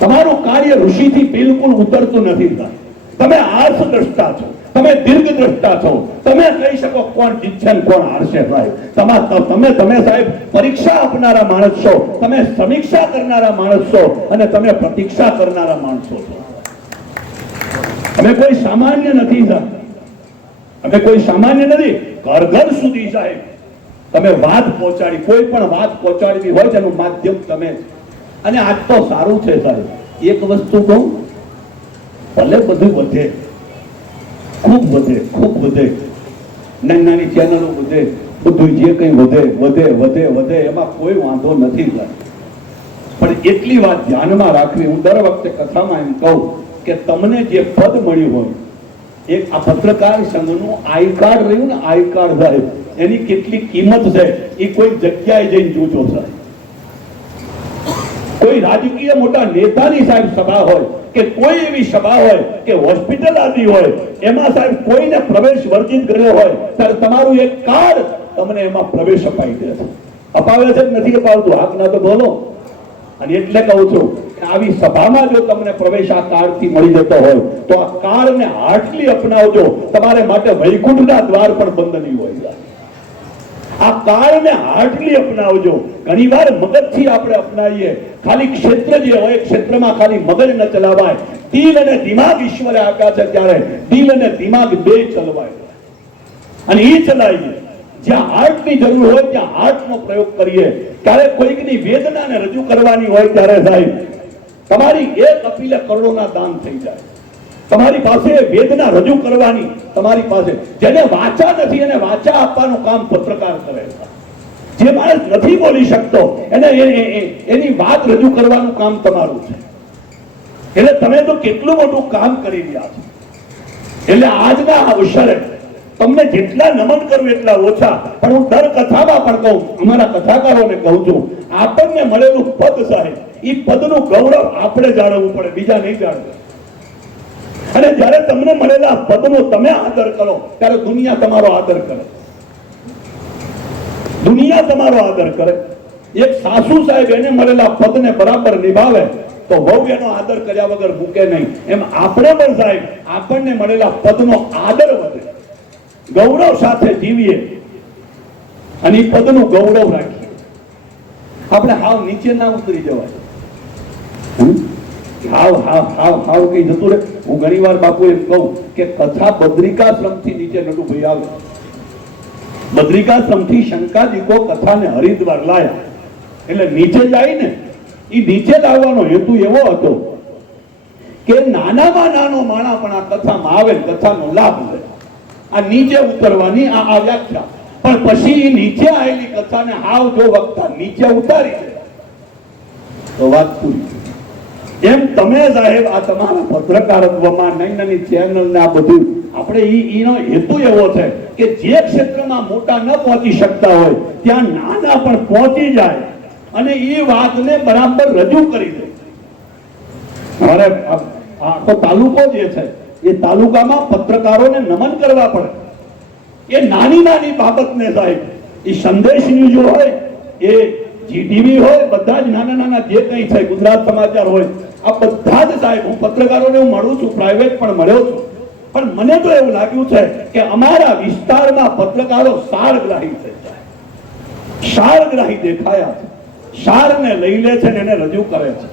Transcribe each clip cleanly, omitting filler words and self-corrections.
તમારું કાર્ય ઋષિથી બિલકુલ ઉતરતું નથી. તમે આર્ષ દ્રષ્ટા છો, તમે દીર્ઘ દ્રષ્ટા છો. તમે કહી શકો કોણ જીતશે ને કોણ હારશે. સાહેબ તમે સાહેબ પરીક્ષા આપનારા માણસ છો, તમે સમીક્ષા કરનારા માણસ છો અને તમે પ્રતીક્ષા કરનારા માણસો છો. અમે કોઈ સામાન્ય નથી સાહેબ, અમે કોઈ સામાન્ય નથી. ઘર ઘર સુધી સાહેબ તમે વાત પહોંચાડી, કોઈ પણ વાત પહોંચાડવી હોય તેનું માધ્યમ તમે. અને આજ તો સારું છે સાહેબ, એક વસ્તુ કહું, ભલે બધું વધે, ખૂબ વધે, ખૂબ વધે, નાની નાની ચેનલો વધે, બધું જે કંઈ વધે વધે વધે વધે, એમાં કોઈ વાંધો નથી સાહેબ. પણ એટલી વાત ધ્યાનમાં રાખવી, હું દર વખતે કથામાં એમ કહું કે તમને જે પદ મળ્યું હોય, એક આ પત્રકાર સંઘનું આઈ કાર્ડ રહ્યું ને, આઈ કાર્ડ સાહેબ, એની કેટલી કિંમત છે એ કોઈ જગ્યાએ જઈને જોજો સાહેબ. કોઈ રાજકીય મોટા નેતાની સાહેબ સભા હોય કે કોઈ એવી સભા હોય કે હોસ્પિટલ આદિ હોય, એમાં સાહેબ કોઈને પ્રવેશ વર્જિત કર્યો હોય ત્યારે તમારું એક કાર્ડ તમને એમાં પ્રવેશ અપાઈ દે છે. અપાવે છે કે નથી અપાવતું? હાક ના તો બોલો. અને એટલે કહું છું કે આવી સભામાં જો તમને પ્રવેશ આ કાર્ડથી મળી જતો હોય તો આ કાર્ડને હાર્ટલી અપનાવજો. તમારે માટે વૈકુંઠના દ્વાર પણ બંધ નહીં હોય. આ કાર્ડને હાર્ટલી અપનાવજો. ઘણીવાર મગજથી આપણે અપનાવીએ, ખાલી ક્ષેત્ર જે હોય ક્ષેત્રમાં ખાલી મગજ ન ચલાવાય. દિલ અને દિમાગ ઈશ્વરે આપ્યા છે, ત્યારે દિલ અને દિમાગ બે ચલવાય અને એ ચલાવીએ. જ્યાં હાર્ટની જરૂર હોય ત્યાં હાર્ટનો પ્રયોગ કરીએ. ક્યારેક કોઈકની વેદનાને રજૂ કરવાની હોય ત્યારે સાહેબ તમારી એક અપીલે કરોડોના દાન થઈ જાય. તમારી પાસે વેદના રજૂ કરવાની, તમારી પાસે જેને વાચા નથી એને વાચા આપવાનું કામ પત્રકાર કરે છે. જે માણસ નથી બોલી શકતો એને એની વાત રજૂ કરવાનું કામ તમારું છે. એટલે તમે તો કેટલું મોટું કામ કરી રહ્યા છો. એટલે આજના અવસરે તમને જેટલા નમન કરું એટલા ઓછા. પણ હું દર કથામાં પણ કહું, અમારા કથાકારોને કહું છું, આપણને મળેલું પદ સાહેબ, એ પદનું ગૌરવ આપણે જાળવવું પડે, બીજા નહીં જાળવે. અને જ્યારે તમને મળેલા પદનો તમે આદર કરો ત્યારે દુનિયા તમારો આદર કરે. દુનિયા તમારો આદર કરે. એક સાસુ સાહેબ એને મળેલા પદને બરાબર નિભાવે તો વહુ એનો આદર કર્યા વગર મૂકે નહીં. એમ આપણે પણ સાહેબ આપણને મળેલા પદનો આદર વધે, ગૌરવ સાથે જીવીએ અને એ પદનું ગૌરવ રાખીએ. આપણે હાવ નીચે ના ઉતરી જવાય. હાવ કઈ જતું રહે. હું ઘણી વાર બાપુ એમ કહું કે કથા બદ્રિકાશ્રમથી નીચે નડું ભાઈ આવે. બદ્રિકાશ્રમથી શંકાદિકો કથાને હરિદ્વાર લાયા એટલે નીચે જાય ને, એ નીચે લાવવાનો હેતુ એવો હતો કે નાનામાં નાનો માણા પણ આ કથામાં આવે, કથાનો લાભ લે. આ નીચે ઉતરવાની આ વ્યાખ્યા. પણ પછી નીચે આવેલી કથાને હાવ જો વક્તા નીચે ઉતારી દે તો વાત પૂરી. એમ તમે સાહેબ આ તમારા પત્રકારત્વમાં નાની નાની ચેનલ ને આ બધું આપણે એનો હેતુ એવો છે કે જે ક્ષેત્રમાં મોટા ન પહોંચી શકતા હોય ત્યાં નાના પણ પહોંચી જાય અને એ વાતને બરાબર રજૂ કરી દે. મારે આખો તાલુકો જે છે એ તાલુકામાં પત્રકારોને નમન કરવા પડે. એ નાની નાની બાબતને સાહેબ, એ સંદેશ ન્યૂઝ હોય, એ જીટીવી હોય, બધા જ નાના નાના જે કંઈ છે, ગુજરાત સમાચાર હોય, આ બધા જ સાહેબ હું પત્રકારોને હું મળું છું, પ્રાઇવેટ પણ મળ્યો છું. પણ મને તો એવું લાગ્યું છે કે અમારા વિસ્તારના પત્રકારો સારગ્રાહી છે, સારગ્રાહી દેખાયા છે. સારને લઈ લે છે ને એને રજૂ કરે છે.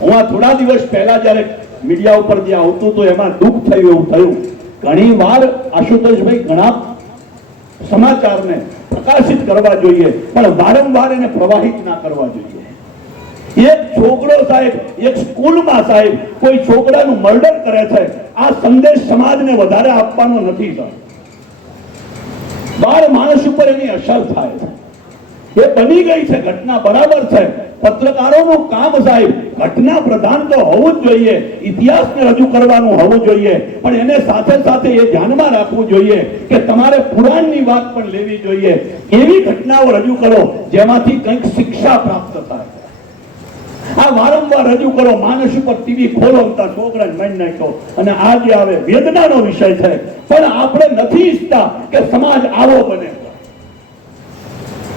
હું આ થોડા દિવસ પહેલા જયારે મીડિયા ઉપર જે આવતું તો એમાં દુઃખ થયું. એવું થયું ઘણી વાર આશુતોષભાઈ ઘણા સમાચારને પ્રકાશિત કરવા જોઈએ પણ વારંવાર એને પ્રવાહિત ના કરવા જોઈએ. એક છોકરો સાહેબ એક સ્કૂલમાં સાહેબ કોઈ છોકરાનું મર્ડર કરે છે, આ સંદેશ સમાજને વધારે આપવાનો નથી સાહેબ. 12 માણસ ઉપર એની અસર થાય છે. એ બની ગઈ છે ઘટના, બરાબર છે. પત્રકારોનું કામ સાહેબ ઘટના પ્રધાન તો હોવું જ જોઈએ, ઇતિહાસને રજૂ કરવાનું હોવું જોઈએ, પણ એને સાથે સાથે એ ધ્યાનમાં રાખવું જોઈએ કે તમારે પુરાણની વાત પણ લેવી જોઈએ. એવી ઘટનાઓ રજૂ કરો જેમાંથી કંઈક શિક્ષા પ્રાપ્ત થાય. આ વારંવાર રજૂ કરો, માનસ ઉપર ટીવી ખોલો છોકરાને મારી નાખ્યો અને આ જે આવે વેદનાનો વિષય છે. પણ આપણે નથી ઈચ્છતા કે સમાજ આવો બને.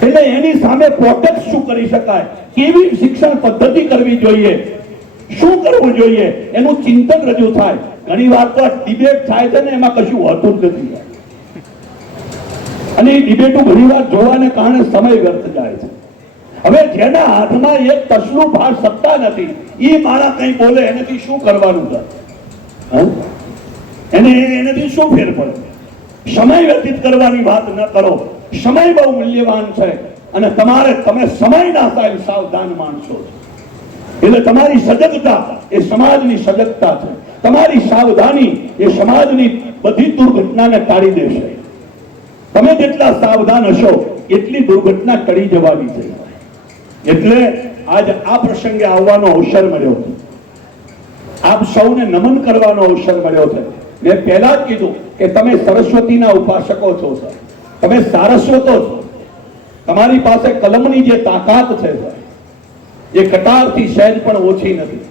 એટલે એની સામે પ્રોટેક્ટ શું કરી શકાય, કેવી શિક્ષણ પદ્ધતિ કરવી જોઈએ, શું કરવું જોઈએ એનું ચિંતન રજૂ થાય. ઘણી વાર તો ડિબેટ થાય છે ને એમાં કશું હોતું જ નથી અને એ ડિબેટો ઘણી વાર જોવાને કારણે સમય વ્યર્થ જાય છે. હવે જેના હાથમાં એક તસલું ભાર સત્તા નથી એ માણસ કઈ બોલે એનાથી શું કરવાનું છે? એનાથી શું ફેર પડે? સમય વ્યતીત કરવાની વાત ન કરો. સમય બહુ મૂલ્યવાન છે અને તમે સમયના સાહેબ સાવધાન માણસો છો. એટલે તમારી સજગતા એ સમાજની સજગતા છે. તમારી સાવધાની એ સમાજની બધી દુર્ઘટનાને ટાળી દેશે. તમે જેટલા સાવધાન હશો એટલી દુર્ઘટના ટળી જવાની છે. એટલે આજ આ પ્રસંગે આવવાનો અવસર મળ્યો છે. આપ સૌને નમન કરવાનો અવસર મળ્યો છે. મેં પહેલા જ કીધું કે તમે સરસ્વતીના ઉપાસકો છો સર. તમે સારસ્વતો છો. તમારી પાસે કલમની જે તાકાત છે એ કટારથી સહેજ પણ ઓછી નથી.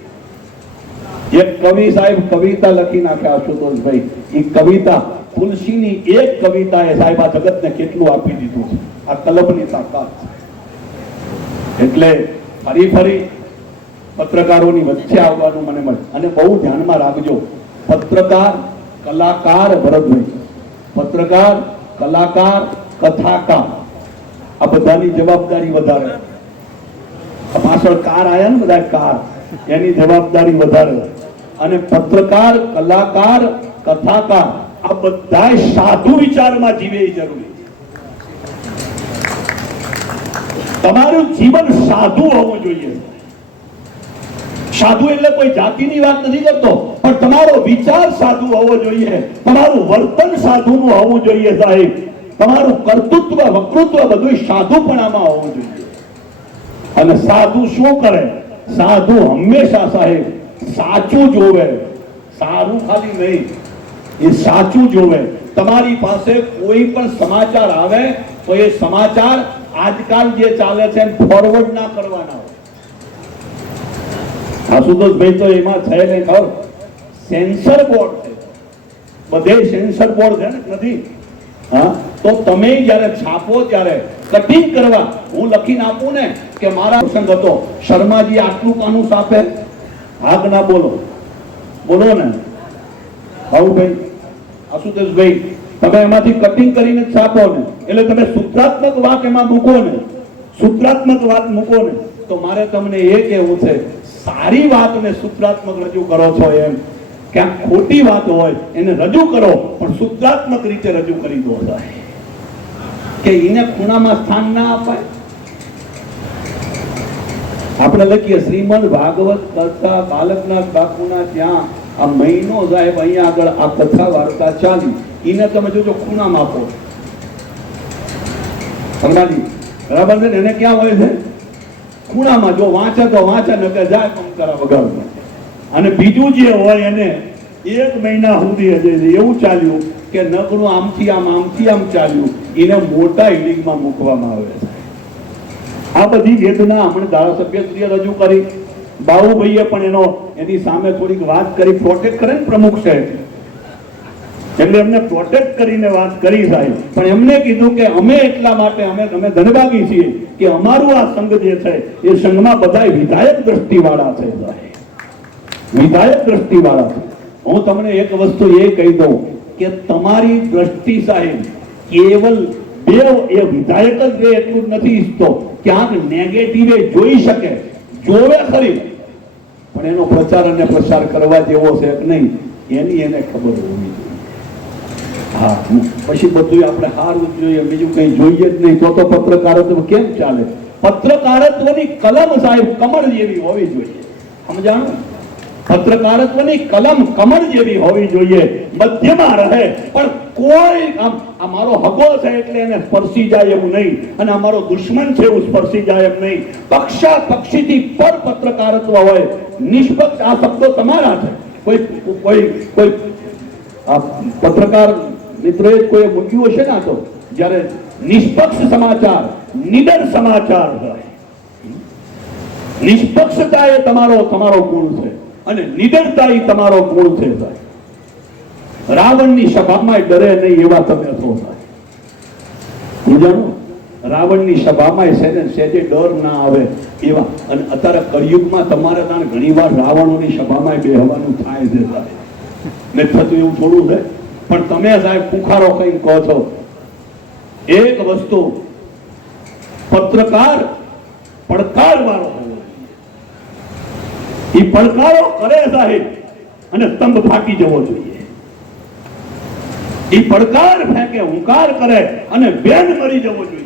એક કવિ સાહેબ કવિતા લખી નાખ્યા આશુતોષભાઈ. એ કવિતા તુલસીની એક કવિતા એ સાહેબ આ જગતને કેટલું આપી દીધું છે. આ કલમની તાકાત છે. એટલે ફરી પત્રકારોની વચ્ચે આવવાનું મને મળે અને બહુ ધ્યાનમાં રાખજો. પત્રકાર, કલાકાર, ભરતભાઈ, પત્રકાર, કલાકાર, કથાકાર આ બધાની જવાબદારી વધારે. પાછળ કાર આયા ને બધા કાર એની જવાબદારી વધારે. અને પત્રકાર, કલાકાર, કથાકાર આ બધા સાધુ વિચારમાં જીવે એ જરૂરી. તમારું જીવન સાધુ હોવું જોઈએ. સાધુ એટલે કોઈ જાતિની વાત નથી કરતો, પણ તમારો વિચાર સાધુ હોવો જોઈએ. તમારું વર્તન સાધુનું હોવું જોઈએ સાહેબ. તમારું કર્તૃત્વ, વક્તૃત્વ બધું સાધુપણામાં હોવું જોઈએ. અને સાધુ શું કરે? સાધુ હંમેશા સાહેબ સાચું જોવે. સારું ખાલી નહીં, એ સાચું જોવે. તમારી પાસે કોઈ પણ સમાચાર આવે તો એ સમાચાર આજકાલ જે ચાલે છે ફોરવર્ડ ના કરવાના હોય. આશુતોષભાઈ તો એમાં છે ને ખબર, સેન્સર બોર્ડ છે. બધે સેન્સર બોર્ડ છે ને નથી? હા, તો તમે જયારે છાપો ત્યારે કટિંગ કરવા હું લખીને આપું ને કે મારા પ્રસંગ હતો, શર્માજી આટલું કાનું છાપે, હાક ના બોલો, બોલો ને ભાઈ આશુતોષભાઈ. તમે એમાંથી કટિંગ કરીને છાપો ને એટલે તમે સૂત્રાત્મક વાત એમાં મૂકો ને, સૂત્રાત્મક વાત મૂકો ને તો મારે તમને એ કહેવું છે, સારી વાતને સૂત્રાત્મક રજૂ કરો છો એમ. ક્યાંક ખોટી વાત હોય એને રજૂ કરો પણ સૂત્રાત્મક રીતે રજૂ કરી દો કે એને ખૂણામાં સ્થાન ના અપાય. આપણે લખીએ શ્રીમદ ભાગવત કથા બાલકનાથ બાપુના ત્યાં આ મહિનો સાહેબ અહીંયા આગળ આ કથા વાર્તા ચાલી, એને તમે જોજો ખૂણામાં આપો. સમજાજી બરાબર છે ને? એને ક્યાં હોય છે? ખૂણામાં. જો વાંચે તો વાંચે ને કે જાય કંકરા વગર. અને બીજું જે હોય એને 1 મહિના સુધી એવું ચાલ્યું કે નકરું આમથી આમ ચાલ્યું, એને મોટા હિડિંગમાં મૂકવામાં આવે છે. આ બધી વેદના હમણાં ધારાસભ્યશ્રીએ રજૂ કરી, બાબુભાઈએ પણ એની સામે થોડીક વાત કરી, પ્રોટેક્ટ કરે ને પ્રમુખ સાહેબ, એટલે એમને પ્રોટેક્ટ કરીને વાત કરી સાહેબ. પણ એમને કીધું કે અમે એટલા માટે અમે ધનભાગી છીએ કે અમારું આ સંઘ જે છે એ સંઘમાં બધા વિધાયક દ્રષ્ટિવાળા છે. વિધાયક દ્રષ્ટિવાળા છે. હું તમને એક વસ્તુ એ કહી દઉં કે તમારી દ્રષ્ટિ સાહેબ કેવલ બે એ વિધાયક જ એટલું જ નથી ઈચ્છતો, ક્યાંક નેગેટિવે જોઈ શકે, જોવે ખરી, પણ એનો પ્રચાર અને પ્રસાર કરવા જેવો છે કે નહીં એની એને ખબર હોવી જોઈએ. હા, પછી બધું આપણે હારવું જોઈએ, બીજું કઈ જોઈએ જ નહીં તો પત્રકારત્વ કેમ ચાલે? પત્રકારત્વની કલમ સાહેબ કમળ જેવી હોવી જોઈએ. સમજાણું? પત્રકારત્વની કલમ કમળ જેવી હોવી જોઈએ, મધ્યમાં રહે. પણ કોઈ આમ અમારો હગો છે એટલે એને સ્પર્શી જાય એવું નહીં, અને અમારો દુશ્મન છે એવું સ્પર્શી જાય એમ નહીં. પક્ષીથી પર પત્રકારત્વ હોય, નિષ્પક્ષ. આ શબ્દો તમારા છે. કોઈ પત્રકાર મિત્રોએ કોઈ મૂક્યું હશે ને, તો જ્યારે નિષ્પક્ષ સમાચાર, નિડર સમાચાર હોય, નિષ્પક્ષતા એ તમારો ગુણ છે અને નિડરતા એ તમારો ગુણ છે. રાવણની સભામાં ડરે નહીં એવા તમે છો. જાણો રાવણની સભામાં છે ને સેજે ડર ના આવે એવા. અને અત્યારે કળિયુગમાં તમારે ત્યાં ઘણીવાર રાવણોની સભામાં બેહવાનું થાય છે સાહેબ. ને થતું એવું થોડું છે, પણ તમે સાહેબ ખુખારો કઈ કહો છો. એક વસ્તુ, પત્રકાર પડકાર વાળો હોવો જોઈએ. એ પડકારો કરે સાહેબ અને સ્તંભ ફાટી જવો જોઈએ. એ પડકાર ફેંકે, હુંકાર કરે અને બેન મરી જવો જોઈએ.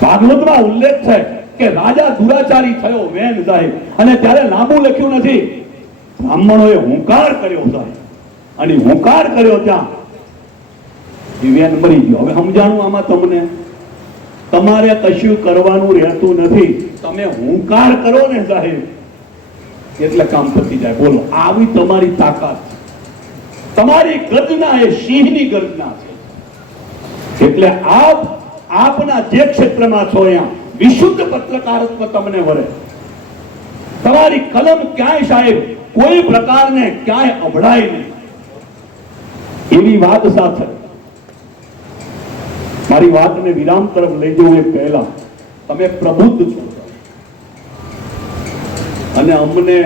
ભાગવતમાં ઉલ્લેખ છે કે રાજા દુરાચારી થયો વેન સાહેબ, અને ત્યારે લાંબુ લખ્યું નથી, બ્રાહ્મણોએ હુંકાર કર્યો સાહેબ, અને હુંકાર કર્યો ત્યાં એ વેન મરી ગયો. હવે સમજાણું આમાં તમને? તમારે કશું કરવાનું રહેતું નથી, તમે હુંકાર કરો ને સાહેબ એટલે કામ પતી જાય. બોલો, આવી તમારી તાકાત છે. તમારી ગર્જના એ સિંહની ગર્જના છે. એટલે આપના જે ક્ષેત્રમાં છો અહીંયા વિશુદ્ધ પત્રકારત્વ તમને વરે. તમારી કલમ ક્યાંય સાહેબ કોઈ પ્રકારને ક્યાંય અભડાય નહીં. એવી વાત સાથે મારી વાતને વિરામ તરફ લઈ જવું એ પહેલા તમે પ્રબુદ્ધ છો અને અમને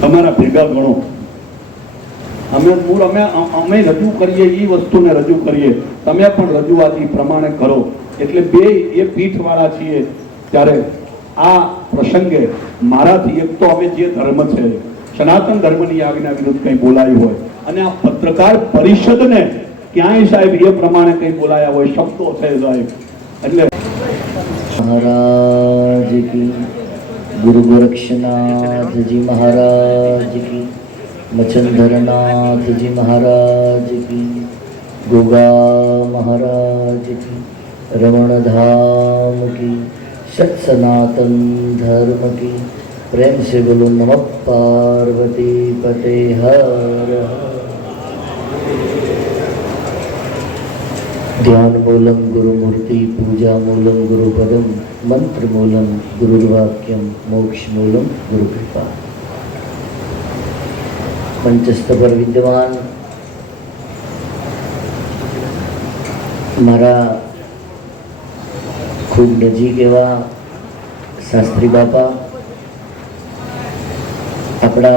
તમારા ભેગા ગણો. અમે રજૂ કરીએ એ વસ્તુને રજૂ કરીએ, તમે પણ રજૂઆત એ પ્રમાણે કરો. એટલે બે એ પીઠ વાળા છીએ. ત્યારે આ પ્રસંગે મારાથી એક તો અમે જે ધર્મ છે સનાતન ધર્મની આજ્ઞા વિરુદ્ધ કંઈ બોલાયું હોય, અને આ પત્રકાર પરિષદને ક્યાંય સાહેબ એ પ્રમાણે કંઈ બોલાયા હોય શબ્દો છે સાહેબ. એટલે महाराज की, गुरु गोरक्षनाथ जी महाराज की, मचंद्रनाथ जी महाराज की, गोगा महाराज की, रमण धाम की, सत सनातन धर्म की. प्रेम से बोलो नमः पार्वती पते हर हर. ध्यान मूलम गुरु मूर्ति, पूजा मूलम गुरु पदम, मंत्र मूलम गुरुर्वाक्यम, मोक्ष मूलम गुरु कृपा. मंचस्थ पर विद्यमान मारा खूब नजीक एवा शास्त्री बापा, अपना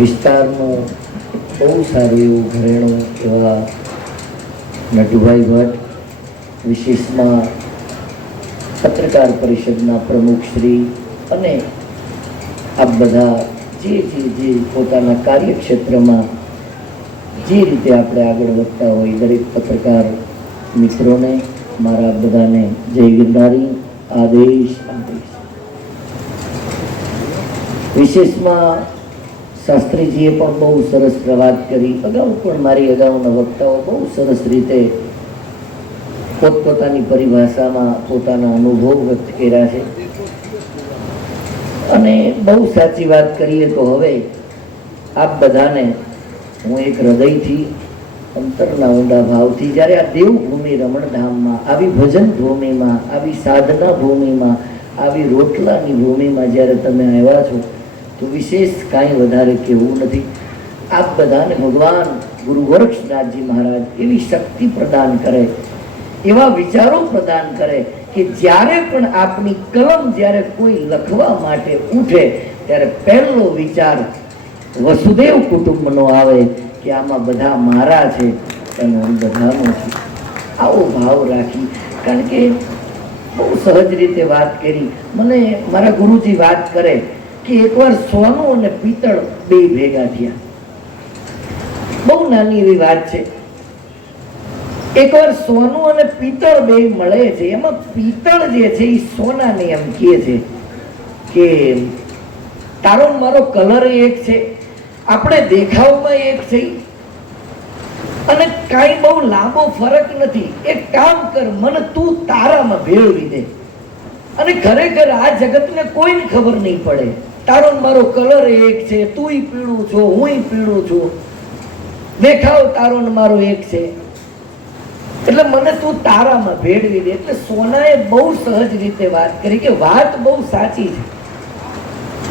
विस्तारનું બહુ સારું એવું ઘરેણું એવા નટુભાઈ ભટ્ટ, વિશેષમાં પત્રકાર પરિષદના પ્રમુખ શ્રી, અને આ બધા જે પોતાના કાર્યક્ષેત્રમાં જે રીતે આપણે આગળ વધતા હોય દરેક પત્રકાર મિત્રોને મારા બધાને જય ગિરનારી. આદેશ આદેશ. વિશેષમાં શાસ્ત્રીજીએ પણ બહુ સરસ વાત કરી. અગાઉ પણ મારી અગાઉના વક્તાઓ બહુ સરસ રીતે પોતપોતાની પરિભાષામાં પોતાના અનુભવ વ્યક્ત કર્યા છે, અને બહુ સાચી વાત કરીએ તો હવે આપ બધાને હું એક હૃદયથી અંતરના ઊંડા ભાવથી, જ્યારે આ દેવભૂમિ રમણધામમાં, આવી ભજન ભૂમિમાં, આવી સાધના ભૂમિમાં, આવી રોટલાની ભૂમિમાં જ્યારે તમે આવ્યા છો, તો વિશેષ કાંઈ વધારે કહેવું નથી. આપ બધાને ભગવાન ગુરુ ગોરક્ષનાથજી મહારાજ એવી શક્તિ પ્રદાન કરે, એવા વિચારો પ્રદાન કરે કે જ્યારે પણ આપની કલમ જ્યારે કોઈ લખવા માટે ઉઠે ત્યારે પહેલો વિચાર વસુદેવ કુટુંબનો આવે કે આમાં બધા મારા છે અને હું બધાનો છું. આવો ભાવ રાખી, કારણ કે બહુ સહજ રીતે વાત કરી. મને મારા ગુરુજી વાત કરે કે એકવાર સોનું અને પિત્તળ બે ભેગા થયા. બહુ નાની એવી વાત છે. એકવાર સોનું અને પિત્તળ બે મળે છે, એમાં પિત્તળ જે છે એ સોનાને એમ કહે છે કે તારો મારો કલર એક છે, આપણે દેખાવમાં એક છે, અને કાંઈ બહુ લાંબો ફરક નથી. એક કામ કર, મને તું તારામાં ભેળવી દે, અને ખરેખર આ જગતને કોઈને ખબર નહીં પડે. તારો મારો કલર એક છે, તુંય પીળું છો, હુંય પીળું છું, દેખાવ તારો ને મારો એક છે, એટલે મને તું તારામાં ભેળવી દે. એટલે સોનાએ બહુ સહજ રીતે વાત કરી કે વાત બહુ સાચી છે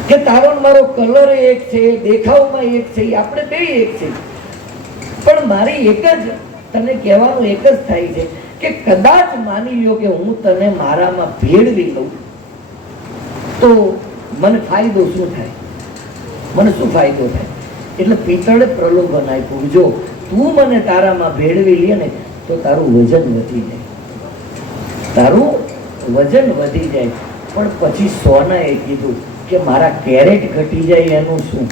કે તારો ને મારો કલર એક છે, દેખાવમાં એક છે, આપણે બે એક છે, પણ મારી એક જ તને કહેવાનું એક જ થાય છે કે કદાચ માની લ્યો કે હું તને મારામાં ભેળવી લઉં તો મને ફાયદો શું થાય? મને શું ફાયદો થાય? એટલે પિત્તળે પ્રલોભન આપ્યું, જો તું મને તારામાં ભેળવી લે ને તો તારું વજન વધી જાય, તારું વજન વધી જાય. પણ પછી સોનાએ કીધું કે મારા કેરેટ ઘટી જાય એનું શું?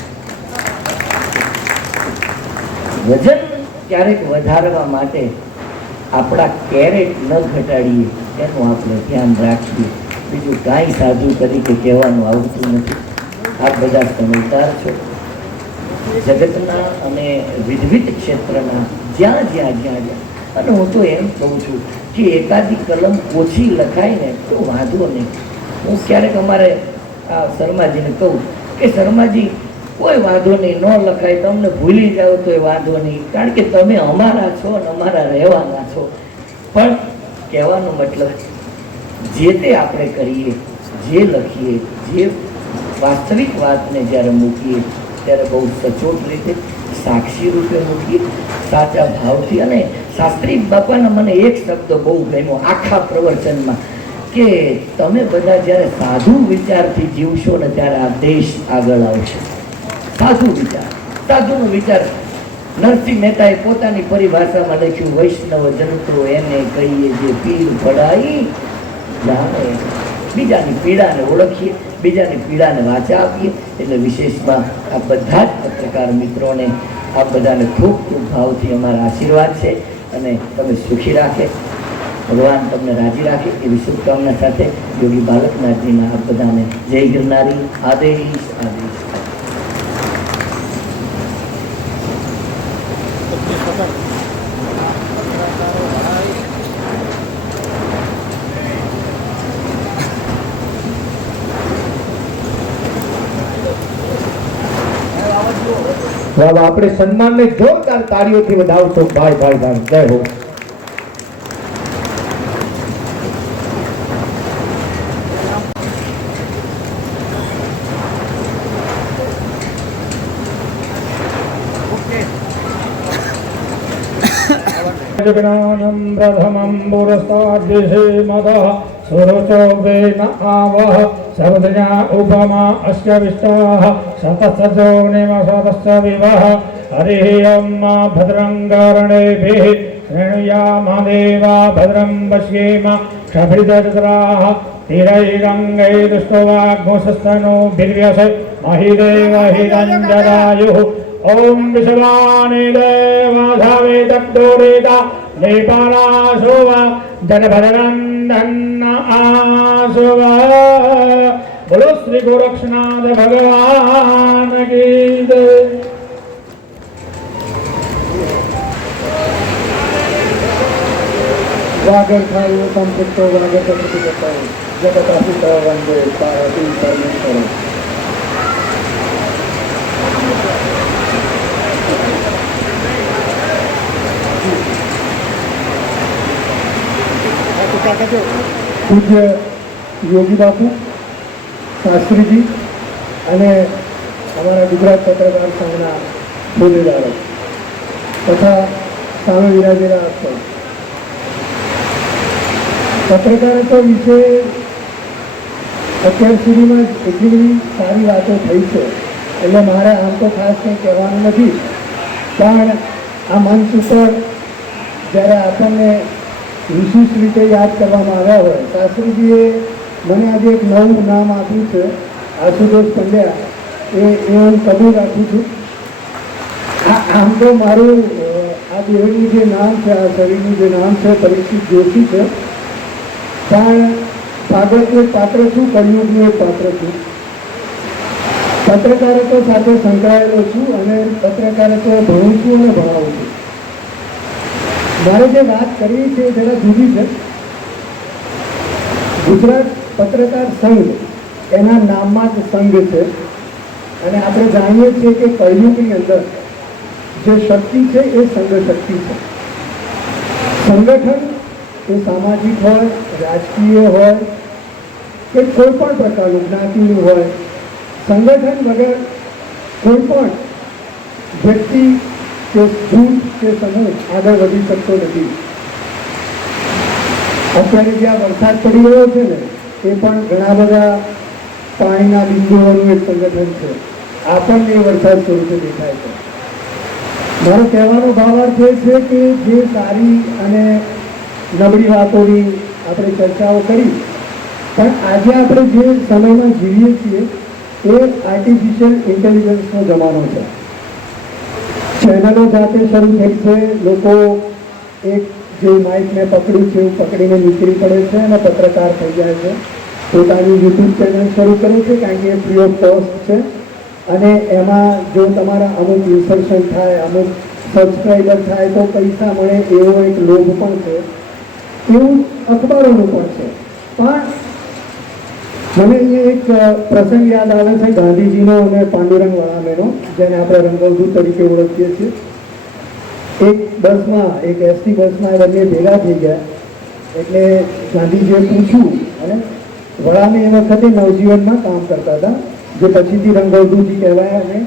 વજન ક્યારેક વધારવા માટે આપણા કેરેટ ન ઘટાડીએ એનું આપણે ધ્યાન રાખીએ. બીજું કાંઈ સાધુ તરીકે કહેવાનું આવતું નથી. આપ બધા સમજદાર છો. જગતના અને વિવિધ ક્ષેત્રના જ્યાં જ્યાં જ્યાં જ્યાં અને હું તો એમ કહું છું કે એકાદી કલમ ઓછી લખાય ને તો વાંધો નહીં. હું ક્યારેક અમારે આ શર્માજીને કહું કે શર્માજી કોઈ વાંધો નહીં, ન લખાય, તમને ભૂલી જાઓ તો એ વાંધો નહીં, કારણ કે તમે અમારા છો અને અમારા રહેવાના છો. પણ કહેવાનો મતલબ જે તે આપણે કરીએ, જે લખીએ, જે વાસ્તવિક વાતને જ્યારે મૂકીએ ત્યારે બહુ સચોટ રીતે સાક્ષી રૂપે મૂકીએ, સાચા ભાવથી. અને શાસ્ત્રી બાપાના મને એક શબ્દ બહુ ગમ્યો આખા પ્રવચનમાં કે તમે બધા જ્યારે સાધુ વિચારથી જીવશો ને ત્યારે આ દેશ આગળ આવશે. સાધુ વિચાર, સાધુનો વિચાર. નરસિંહ મહેતાએ પોતાની પરિભાષામાં લખ્યું, વૈષ્ણવ જંત્રો એને કહીએ જે પીડ પડાઈ જાણે. બીજાની પીડાને ઓળખીએ, બીજાની પીડાને વાચા આપીએ. એટલે વિશેષમાં આ બધા જ પત્રકાર મિત્રોને આ બધાને ખૂબ ખૂબ ભાવથી અમારા આશીર્વાદ છે અને તમે સુખી રાખે, ભગવાન તમને રાજી રાખે એવી શુભકામના સાથે યોગી બાલકનાથજીના આ બધાને જય ગિરનારી. આદેશ આદેશ. આપણે સન્માનને જોરદાર તાળીઓથી વધાવશો. ભાઈ ભાઈ ભાઈ જય હો. ज्ञानं प्रथमं पुरस्ताद्दिशे मदः सुरुचो वेन आवः सर्वज्ञा उपमा अस्य विष्टाः शतसजो निमशतस्य विवः हरिः ॐ भद्रं कर्णेभिः शृणुयाम देवा भद्रं पश्येम क्षभिर्दरिद्राः तिरैरङ्गैर्दुष्टवाग्मुषस्तनूभिर्व्यसे महिदेव हिरञ्जरायुः. ओम विश्वानि देवाधावे तप्तोरेता लेपानाशोवा जनभरनंदन आशोवा. बोलो श्री गोरक्षनाथ भगवान की जय. વાગર ખાયો સંપુષ્ટો વાગર પ્રતિ કરતા જગતા પિતા વંદે પાર્વતી પરમેશ્વર. પૂજ્ય યોગી બાપુ, શાસ્ત્રીજી અને અમારા ગુજરાત પત્રકાર સંઘના હોદ્દેદારો તથા સામે વિરાજેલા આપ સૌ. પત્રકારત્વ વિશે અત્યાર સુધીમાં એટલી બધી સારી વાતો થઈ છે એટલે મારે આમ તો ખાસ કંઈ કહેવાનું નથી. પણ આ મંચ ઉપર જ્યારે આપણને વિશેષ રીતે યાદ કરવામાં આવ્યા હોય, શાસ્ત્રીજીએ મને આજે એક નવું નામ આપ્યું છે, આશુતોષ પંડ્યા. એ હું કબૂલ રાખું છું. આમ તો મારું આ દેહનું જે નામ છે, આ શરીરનું જે નામ છે પરીક્ષિત જોશી છે, પણ ભાગવતનું એક પાત્ર છું, કળિયુગનું એક પાત્ર છું. પત્રકારત્વ સાથે સંકળાયેલો છું અને પત્રકારત્વ ભણું છું અને ભણાવું છું. મારે જે વાત કરવી છે એ જરા જુદી છે. ગુજરાત પત્રકાર સંઘ એના નામમાં જ સંઘ છે અને આપણે જાણીએ છીએ કે કળિયુગની અંદર જે શક્તિ છે એ સંઘ શક્તિ છે. સંગઠન એ સામાજિક હોય, રાજકીય હોય કે કોઈ પણ પ્રકારનું જ્ઞાતિનું હોય, સંગઠન વગર કોઈ પણ વ્યક્તિ કે જૂથ કે સમૂહ આગળ વધી શકતો નથી. અત્યારે જ્યાં વરસાદ પડી રહ્યો છે ને એ પણ ઘણા બધા પાણીના બિંદુઓનું એક સંગઠન છે. આપણને એ વરસાદ સ્વરૂપે દેખાય છે. મારો કહેવાનો ભાવાર્થ એ છે કે જે સારી અને નબળી વાતોની આપણે ચર્ચાઓ કરી, પણ આજે આપણે જે સમયમાં જીવીએ છીએ એ આર્ટિફિશિયલ ઇન્ટેલિજન્સનો જમાનો છે. ચેનલો જાતે શરૂ થઈ છે, લોકો એક જે માઇકને પકડ્યું છે એવું પકડીને નીકળી પડે છે અને પત્રકાર થઈ જાય છે. પોતાની યુટ્યુબ ચેનલ શરૂ કરે છે કારણ કે એ ફ્રી ઓફ કોસ્ટ છે અને એમાં જો તમારા અમુક ઇન્સર્શન થાય, અમુક સબસ્ક્રાઈબર થાય તો પૈસા મળે એવો એક લોભ પણ છે. એવું અખબારોનું પણ છે. પણ મને અહીંયા એક પ્રસંગ યાદ આવે છે ગાંધીજીનો અને પાંડુરંગ વળામેનો, જેને આપણે રંગવધુ તરીકે ઓળખીએ છીએ. એક બસમાં, એક એસટી બસમાં એ બંને ભેગા થઈ ગયા. એટલે ગાંધીજીએ પૂછ્યું, અને વળામે એ વખતે નવજીવનમાં કામ કરતા હતા, જે પછીથી રંગવધુજી કહેવાય અને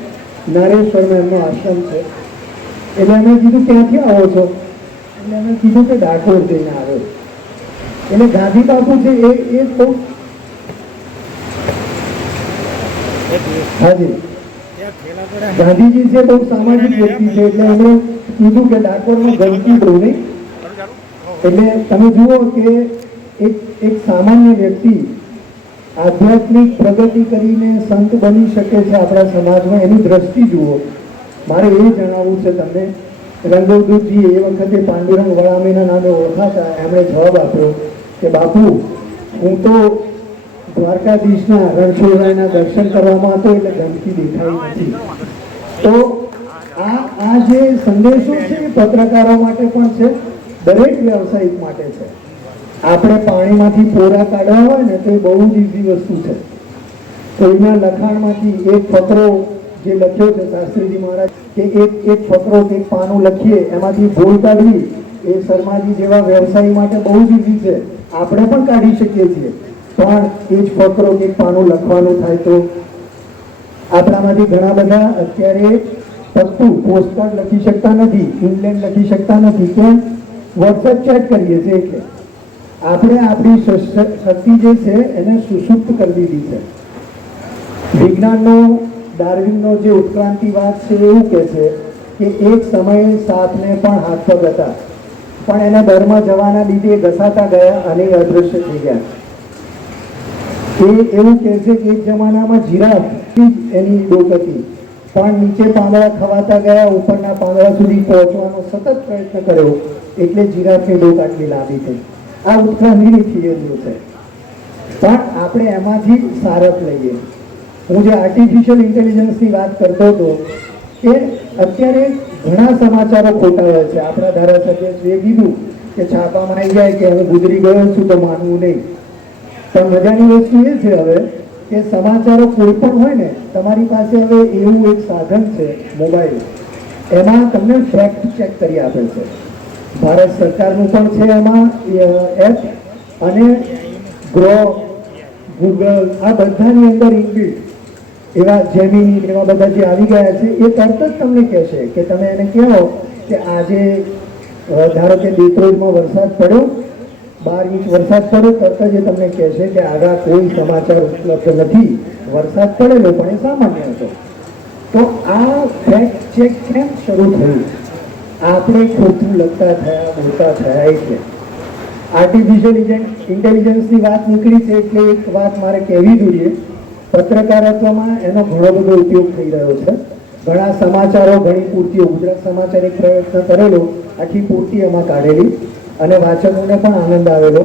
નારેશ્વરમાં એમનો આશ્રમ છે. એટલે એમણે કીધું ક્યાંથી આવો છો? એટલે એમણે કીધું કે ડાકોર જઈને આવ્યો. એટલે ગાંધી બાપુ છે એ બહુ હાજી ગાંધીજી છે બહુ સામાજિક વ્યક્તિ છે. એટલે એમણે કીધું કે ડાકોરમાં ગંદકી બહુ નહીં. એટલે તમે જુઓ કે એક સામાન્ય વ્યક્તિ આધ્યાત્મિક પ્રગતિ કરીને સંત બની શકે છે આપણા સમાજમાં, એની દ્રષ્ટિ જુઓ. મારે એ જણાવવું છે તમને, રંગવધુજી એ વખતે પાંડુરંગ વળામેના નામે ઓળખાતા, એમણે જવાબ આપ્યો કે બાપુ, હું તો દ્વારકાધીશના રણછોડરાયના દર્શન કરવામાં હતો એટલે ગંદકી દેખાઈ નથી. તો આ જે સંદેશો છે એ પત્રકારો માટે પણ છે, દરેક વ્યવસાયિક માટે છે. આપણે પાણીમાંથી પોરા કાઢવા હોય ને તો એ બહુ જ ઈઝી વસ્તુ છે. કોઈના લખાણમાંથી એક ફકરો જે લખ્યો છે શાસ્ત્રીજી મહારાજ, કે એક ફકરો કે એક પાનું લખીએ એમાંથી ભૂલ કાઢવી એ શર્માજી જેવા વ્યવસાયી માટે બહુ જ ઈઝી છે. આપણે પણ કાઢી શકીએ છીએ, પણ એ જ ફકરો કે એક પાનું લખવાનું થાય તો આપણામાંથી ઘણા બધા અત્યારે પત્તું પોસ્ટકાર્ડ લખી શકતા નથી, ઇંગ્લેન્ડ લખી શકતા નથી, કેમ? વોટ્સએપ ચેટ કરીએ છીએ. એટલે આપણે આપણી શક્તિ જે છે એને સુસુપ્ત કરી દીધી છે. વિજ્ઞાનનો ડાર્વિનનો જે ઉત્ક્રાંતિવાદ છે એવું કહે છે કે એક સમયે સાપને પણ હાથ પગ હતા, પણ એના દરમાં જવાના લીધે ઘસાતા ગયા અને અદૃશ્ય થઈ ગયા. એ એવું કહે છે કે એક જમાનામાં જીરાફ એની ડોક હતી, પણ નીચે પાંદડા ખવાતા ગયા, ઉપરના પાંદડા સુધી પહોંચવાનો સતત પ્રયત્ન કર્યો, એટલે જીરાફની ડોક આટલી લાંબી થઈ. આ ઉત્ક્રાંતિની થિયરીઓ છે, પણ આપણે એમાંથી સારથ લઈએ. હું જે આર્ટિફિશિયલ ઇન્ટેલિજન્સની વાત કરતો હતો કે અત્યારે ઘણા સમાચારો ખોટા હોય છે. આપણા ધારાસભ્યશ્રીએ કીધું કે છાપામાં આવી જાય કે હું ગુજરી ગયો છું તો માનવું નહીં. પણ મજાની વસ્તુ એ છે હવે કે સમાચારો કોઈ પણ હોય ને, તમારી પાસે હવે એવું એક સાધન છે મોબાઈલ, એમાં તમને ફેક્ટ ચેક કરી આપે છે. ભારત સરકારનું પણ છે એમાં એપ, અને ગ્રો, ગૂગલ, આ બધાની અંદર ઇનબિલ્ટ એવા જેમિની એવા બધા જે આવી ગયા છે એ તરત જ તમને કહેશે કે તમે એને કહો કે આજે ધારો કે દેત્રોજમાં વરસાદ પડ્યો, 12 ઇંચ વરસાદ પડ્યો, તરત જ એ તમને કહેશે કે આગળ કોઈ સમાચાર ઉપલબ્ધ નથી, વરસાદ પડેલો પણ એ સામાન્ય હતો. તો આ ફેક્ટ ચેક કેમ શરૂ થયું? આપણે ખોટું લખતા થયા, બોલતા થયા. એટલે આર્ટિફિશિયલ ઇન્ટેલિજન્સની વાત નીકળી છે એટલે એક વાત મારે કહેવી જોઈએ. પત્રકારત્વમાં એનો ઘણો બધો ઉપયોગ થઈ રહ્યો છે. ઘણા સમાચારો, ઘણી પૂર્તિઓ, ગુજરાત સમાચાર એક પ્રયત્ન કરેલો, આખી પૂર્તિ એમાં કાઢેલી અને વાચકોને પણ આનંદ આવેલો.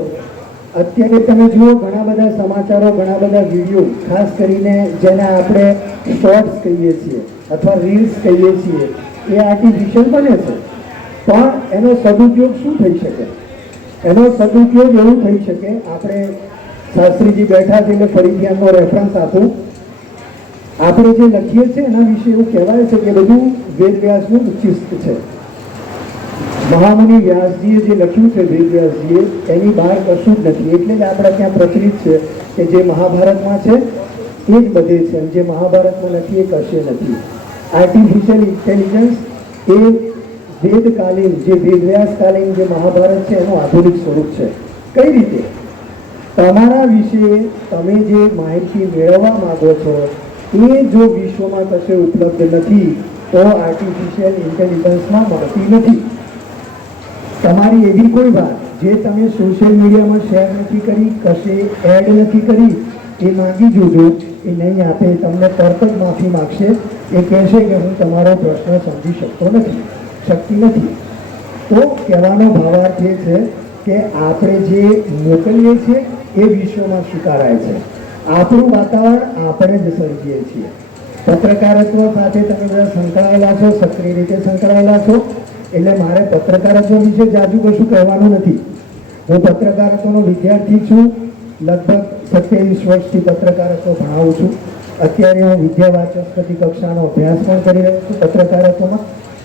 અત્યારે તમે જુઓ ઘણા બધા સમાચારો, ઘણા બધા વિડીયો, ખાસ કરીને જેને આપણે શોર્ટ્સ કહીએ છીએ અથવા રીલ્સ કહીએ છીએ, એ આર્ટિફિશિયલ બને છે. પણ એનો સદુપયોગ શું થઈ શકે? એનો સદુપયોગ એવું થઈ શકે, આપણે શાસ્ત્રીજી બેઠા છે એટલે ફરીથી એમનો રેફરન્સ આપું. આપણે જે લખીએ છીએ એના વિશે એવું કહેવાય છે કે બધું વેદવ્યાસનું ઉચ્ચિષ્ટ છે. મહામુનિ વ્યાસજીએ જે લખ્યું છે, વેદવ્યાસજીએ, એની બહાર કશું જ નથી. એટલે જ આપણા ત્યાં પ્રચલિત છે કે જે મહાભારતમાં છે એ જ બધે છે, જે મહાભારતમાં નથી એ કશે નથી. આર્ટિફિશિયલ ઇન્ટેલિજન્સ એ વેદકાલીન જે વેદવ્યાસકાલીન જે મહાભારત છે એનું આધુનિક સ્વરૂપ છે. કઈ રીતે? તમારા વિશે તમે જે માહિતી મેળવવા માંગો છો એ જો વિશ્વમાં કશે ઉપલબ્ધ નથી તો આર્ટિફિશિયલ ઇન્ટેલિજન્સમાં મળતી નથી. તમારી એવી કોઈ વાત જે તમે સોશિયલ મીડિયામાં શેર નથી કરી, કશે એડ નથી કરી, એ માંગી જોજો, એ નહીં આપે, તમને તરત જ માફી માગશે. એ કહેશે કે હું તમારો પ્રશ્ન સમજી શકતી નથી. તો કહેવાનો ભાવાર્થ એ છે કે આપણે જે મોકલીએ છીએ એ વિશ્વમાં સ્વીકારાય છે. આપણું વાતાવરણ આપણે જ સર્જીએ છીએ. પત્રકારત્વ સાથે તમે બધા સંકળાયેલા છો, સક્રિય રીતે સંકળાયેલા છો, એટલે મારે પત્રકારત્વ વિશે જાજુ કશું કહેવાનું નથી. હું પત્રકારત્વનો વિદ્યાર્થી છું. લગભગ 27 વર્ષથી પત્રકારત્વ ભણાવું છું. અત્યારે હું વિદ્યાવાચસ્પતિ કક્ષાનો અભ્યાસ પણ કરી રહ્યો છું પત્રકારત્વમાં.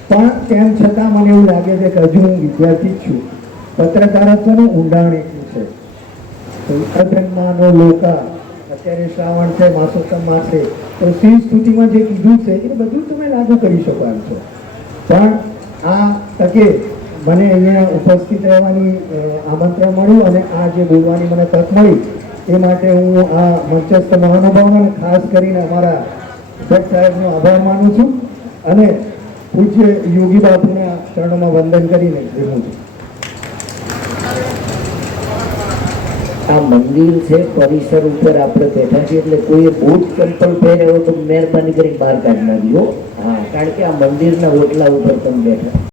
પણ તેમ છતાં મને એવું લાગે છે કે હજુ હું વિદ્યાર્થી જ છું. પત્રકારત્વનું ઊંડાણ એટલું છે. અબ્રહ્માનો લોકા, અત્યારે શ્રાવણ છે, માસોત્તમ માસ છે, તો શ્રી સ્તુતિમાં જે કીધું છે એ બધું તમે લાગુ કરી શકો એમ છો. પણ આ તકે મને અહીંયા ઉપસ્થિત રહેવાની આમંત્રણ મળ્યું અને આ જે બોલવાની મને તક મળી એ માટે હું આ મંચસ્થ મહાનુભાવોને અને ખાસ કરીને અમારા ભટ્ટ સાહેબનો આભાર માનું છું અને પૂજ્ય યોગી બાપુના ચરણોમાં વંદન કરીને વિરમું છું. આ મંદિર છે, પરિસર ઉપર આપણે બેઠા છીએ એટલે કોઈ બૂટ ચંપલ પહેરે હોય તો મહેરબાની કરી બહાર કાઢી નાખજો. હા, કારણ કે આ મંદિરના ઓટલા ઉપર તમે બેઠા